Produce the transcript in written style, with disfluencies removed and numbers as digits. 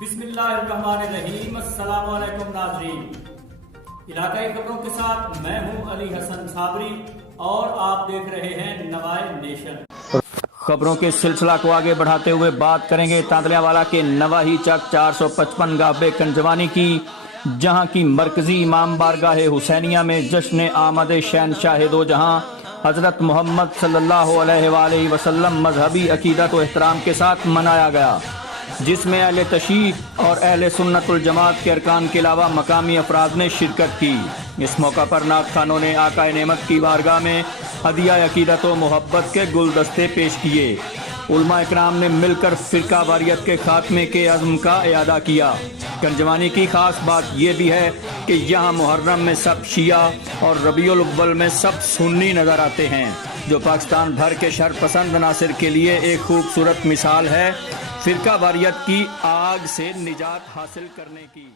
بسم اللہ الرحمن الرحیم۔ السلام علیکم ناظرین، علاقائی خبروں کے ساتھ میں ہوں علی حسن صابری اور آپ دیکھ رہے ہیں نوائے نیشن۔ خبروں کے سلسلہ کو آگے بڑھاتے ہوئے بات کریں گے تانتلیہ والا کے نواحی چک 455 گاہ کنجوانی کی، جہاں کی مرکزی امام بارگاہ حسینیہ میں جشن آمد شہنشاہ دو جہاں حضرت محمد صلی اللہ علیہ وآلہ وسلم مذہبی عقیدت و احترام کے ساتھ منایا گیا، جس میں اہل تشیع اور اہل سنت الجماعت کے ارکان کے علاوہ مقامی افراد نے شرکت کی۔ اس موقع پر نعت خوانوں نے آقا نعمت کی بارگاہ میں ہدیہ عقیدت و محبت کے گلدستے پیش کیے۔ علماء اکرام نے مل کر فرقہ واریت کے خاتمے کے عزم کا اعادہ کیا۔ کنجوانی کی خاص بات یہ بھی ہے کہ یہاں محرم میں سب شیعہ اور ربیع الاول میں سب سنی نظر آتے ہیں، جو پاکستان بھر کے شر پسند عناصر کے لیے ایک خوبصورت مثال ہے فرقہ واریت کی آگ سے نجات حاصل کرنے کی۔